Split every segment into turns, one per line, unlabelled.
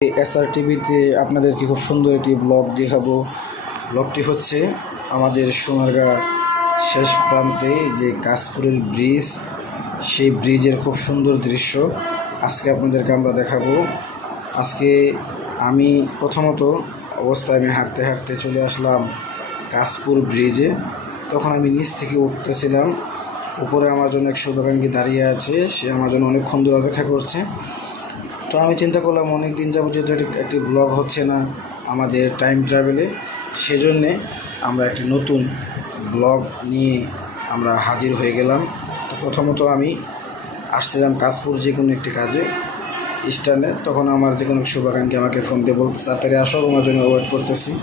SR টিভিতে আপনাদেরকে খুব সুন্দর একটি ব্লগ দেখাবো। ব্লগটি হচ্ছে আমাদের সোনারগাঁ শেষ প্রান্তে যে কাশপুরের ব্রিজ সেই ব্রিজের খুব সুন্দর দৃশ্য। আজকে আপনাদেরকে আমরা দেখাবো। আজকে আমি প্রথমত অবস্থায় আমি হাঁটতে হাঁটতে চলে আসলাম কাশপুর ব্রিজে তখন আমি নিচ থেকে উঠতেছিলাম। উপরে আমার জন্য এক শুভাকাঙ্ক্ষী দাঁড়িয়ে আছে। সে আমার জন্য অনেকক্ষণ ধরে অপেক্ষা করছে। তো আমি চিন্তা করলাম অনেক দিন যাব যেহেতু একটি- ব্লগ হচ্ছে না আমাদের টাইম ট্রাভেলে সেজন্যে আমরা একটি নতুন ব্লগ নিয়ে আমরা হাজির হয়ে গেলাম। তো প্রথমত আমি আসছিলাম কাশপুর যে কোনো একটি কাজে স্ট্যান্ডে তখন আমার যে কোনো শুভাকাঙ্ক্ষী আমাকে ফোন দিয়ে বলতে তাড়াতাড়ি আসো আমার জন্য ওয়েট করতেছি।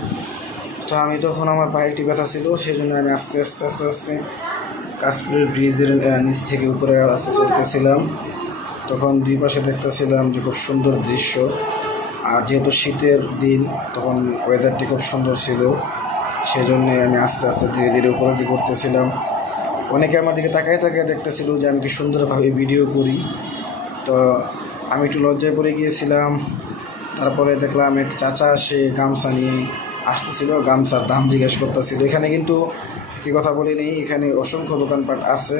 তো আমি তখন আমার পায়ে একটি ব্যথা ছিল সেই জন্য আমি আস্তে আস্তে আস্তে আস্তে কাশপুরের ব্রিজের নিচ থেকে উপরে আস্তে চলতেছিলাম। তখন দুই পাশে দেখতেছিলাম যে খুব সুন্দর দৃশ্য। আর যেহেতু শীতের দিন, তখন ওয়েদারটি খুব সুন্দর ছিল। সেই জন্যে আমি আস্তে আস্তে ধীরে ধীরে উপলব্ধি করতেছিলাম অনেকে আমার দিকে তাকায় তাকায় দেখতেছিল যে আমি কি সুন্দরভাবে ভিডিও করি। তো আমি একটু লজ্জায় পড়ে গিয়েছিলাম। তারপরে দেখলাম এক চাচা সে গামছা নিয়ে আসতেছিল, গামছার দাম জিজ্ঞেস করতেছিল। এখানে কিন্তু কি কথা বলিনি, এখানে অসংখ্য দোকানপাট আছে।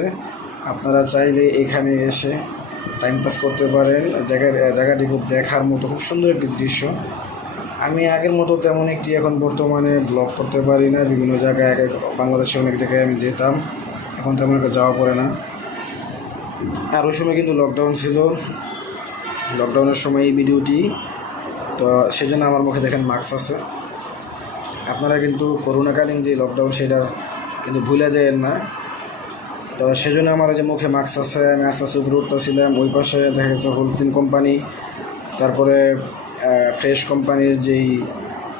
আপনারা চাইলে এখানে এসে টাইম পাস করতে পারেন। জায়গার জায়গাটি খুব দেখার মতো, খুব সুন্দর একটি দৃশ্য। আমি আগের মতো তেমন একটি এখন বর্তমানে ব্লগ করতে পারি না। বিভিন্ন জায়গায় এক এক বাংলাদেশের অনেক জায়গায় আমি যেতাম। এখন তেমন একটা যাওয়া পড়ে না। আর ওই সময় কিন্তু লকডাউন ছিল। লকডাউনের সময় এই ভিডিওটি, তো সেজন্য আমার মুখে দেখেন মাস্ক আছে। আপনারা কিন্তু করোনাকালীন যে লকডাউন সেটা কিন্তু ভুলে যায় না। তো সেজন্য আমার যে মুখে মাস্ক আছে আমি আস্তে আস্তে উপরে উঠতেছিলাম। ওই পাশে দেখা গেছে হোলসেল কোম্পানি তারপরে ফ্রেশ কোম্পানির যেই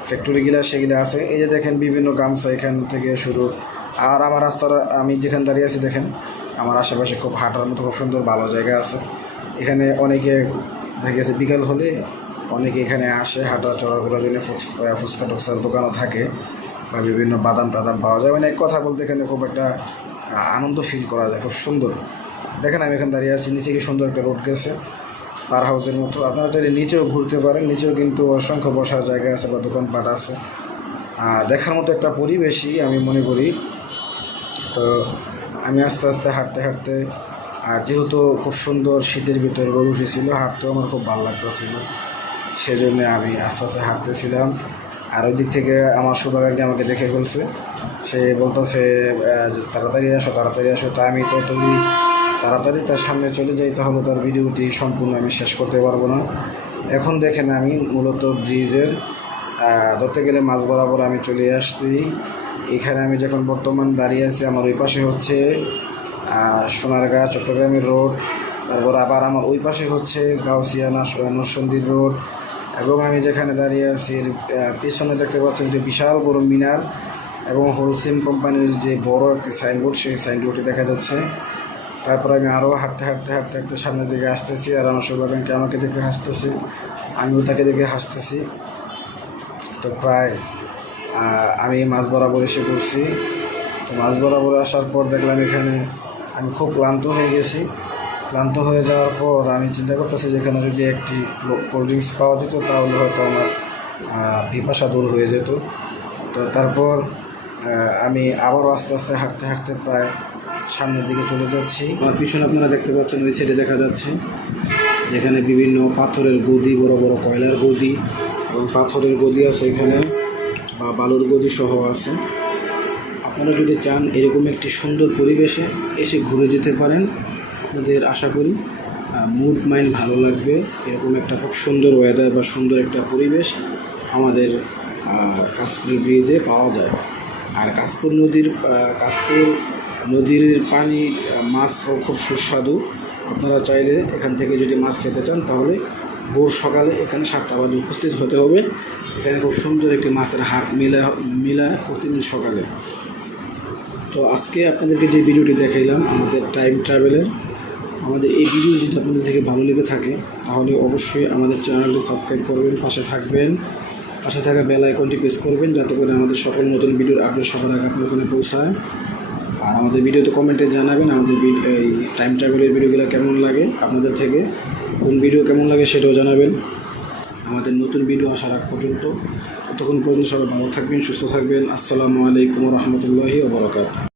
ফ্যাক্টরিগুলো সেগুলো আছে। এই যে দেখেন বিভিন্ন গামছা এখান থেকে শুরু। আর আমার রাস্তার, আমি যেখানে দাঁড়িয়ে আছি দেখেন, আমার আশেপাশে খুব হাঁটার মতো খুব সুন্দর ভালো জায়গা আছে। এখানে অনেকে দেখা গেছে বিকাল হলে অনেকে এখানে আসে, হাঁটা চড়া করার জন্য ফুচ- ফুচকা টুচকার দোকানও থাকে বা বিভিন্ন বাদাম টাদাম পাওয়া যায়। মানে কথা বলতে এখানে খুব একটা আনন্দ ফিল করা যায়, খুব সুন্দর। দেখেন আমি এখানে দাঁড়িয়ে আছি, নিচে কি সুন্দর একটা রোড গেছে, পার হাউসের মতো। আপনারা চাইলে নিচেও ঘুরতে পারেন, নিচেও কিন্তু অসংখ্য বসার জায়গা আছে বা দোকানপাট আছে। দেখার মতো একটা পরিবেশই আমি মনে করি। তো আমি আস্তে আস্তে হাঁটতে হাঁটতে, আর যেহেতু খুব সুন্দর শীতের ভিতরে রোদ উঠেছিল, হাঁটতেও আমার খুব ভালো লাগতেছিল। সেজন্য আমি আস্তে আস্তে হাঁটতেছিলাম। আর ওই দিক থেকে আমার শুভাকাঙ্ক্ষী আমাকে দেখে ফেলছে সে বলতেছে তাড়াতাড়ি আসো তাড়াতাড়ি আসো, তা আমি তো তুমি তাড়াতাড়ি তার সামনে চলে যাই তাহলে তার ভিডিওটি সম্পূর্ণ আমি শেষ করতে পারব না। এখন দেখেন আমি মূলত ব্রিজের ধরতে গেলে মাঝ বরাবর আমি চলে আসছি। এখানে আমি যখন বর্তমান দাঁড়িয়ে আছি, আমার ওই পাশে হচ্ছে সোনারগাঁ, চট্টগ্রামের রোড, তারপর আবার আমার ওই পাশে হচ্ছে গাউসিয়া নরসন্দির রোড, এবং আমি যেখানে দাঁড়িয়ে আছি, এর পিছনে দেখতে পাচ্ছেন যে বিশাল বড় মিনার। এবং হোলসেল কোম্পানির যে বড় একটি সাইনবোর্ড সেই সাইনবোর্ডটি দেখা যাচ্ছে। তারপর আমি আরও হাঁটতে হাঁটতে হাঁটতে হাঁটতে সামনের দিকে আসতেছি আর আমার সৌভাগ্যকে আমাকে দেখে হাসতেছি। আমিও তাকে দেখে হাসতেছি। তো প্রায় আমি মাছ বরাবর এসে করছি তো মাছ বরাবর আসার পর দেখলাম এখানে আমি খুব ক্লান্ত হয়ে গেছি। ক্লান্ত হয়ে যাওয়ার পর আমি চিন্তা করতেছি যে এখানে যদি একটি কোল্ড ড্রিঙ্কস পাওয়া যেত তাহলে হয়তো আমার পিপাসা দূর হয়ে যেত। তো তারপর আমি আবারও আস্তে আস্তে হাঁটতে হাঁটতে প্রায় সামনের দিকে চলে যাচ্ছি। আমার পিছনে আপনারা দেখতে পাচ্ছেন ওই সাইডে দেখা যাচ্ছে যেখানে বিভিন্ন পাথরের গদি বড় বড় কয়লার গদি এবং পাথরের গদি আছে এখানে বা বালুর গদি সহ আছে। আপনারা যদি চান এরকম একটি সুন্দর পরিবেশে এসে ঘুরে যেতে পারেন আপনাদের আশা করি মুড মাইন্ড ভালো লাগবে। এরকম একটা খুব সুন্দর ওয়েদার বা সুন্দর একটা পরিবেশ আমাদের আহ, কাশপুর ব্রিজে পাওয়া যায়। আর কাশপুর নদীর কাশপুর নদীর পানি মাছ খুব সুস্বাদু। আপনারা চাইলে এখান থেকে যদি মাছ খেতে চান, তাহলে ভোর সকালে এখানে সাতটা বাজে উপস্থিত হতে হবে। এখানে খুব সুন্দর একটি মাছের হাট মিলা মিলা প্রতিদিন সকালে। তো আজকে আপনাদেরকে যে ভিডিওটি দেখাইলাম, আমাদের টাইম ট্রাভেলের, আমাদের এই ভিডিও যদি আপনাদের থেকে ভালো লেগে থাকে, তাহলে অবশ্যই আমাদের চ্যানেলটি সাবস্ক্রাইব করবেন, পাশে থাকবেন। পাশে থাকা বেল আইকনটি প্রেস করবেন, যাতে করে আমাদের সকল নতুন ভিডিওর আপডেট সবার আগে আপনার ওখানে পৌঁছায়। আর আমাদের ভিডিওতে কমেন্টে জানাবেন আমাদের এই টাইম ট্রাভেলের ভিডিওগুলো কেমন লাগে, আপনাদের থেকে, কোন ভিডিও কেমন লাগে সেটাও জানাবেন। আমাদের নতুন ভিডিও আসার আগ পর্যন্ত, ততক্ষণ পর্যন্ত সবাই ভালো থাকবেন, সুস্থ থাকবেন। আসসালামু আলাইকুম রহমতুল্লাহি ওবরাকাতুহ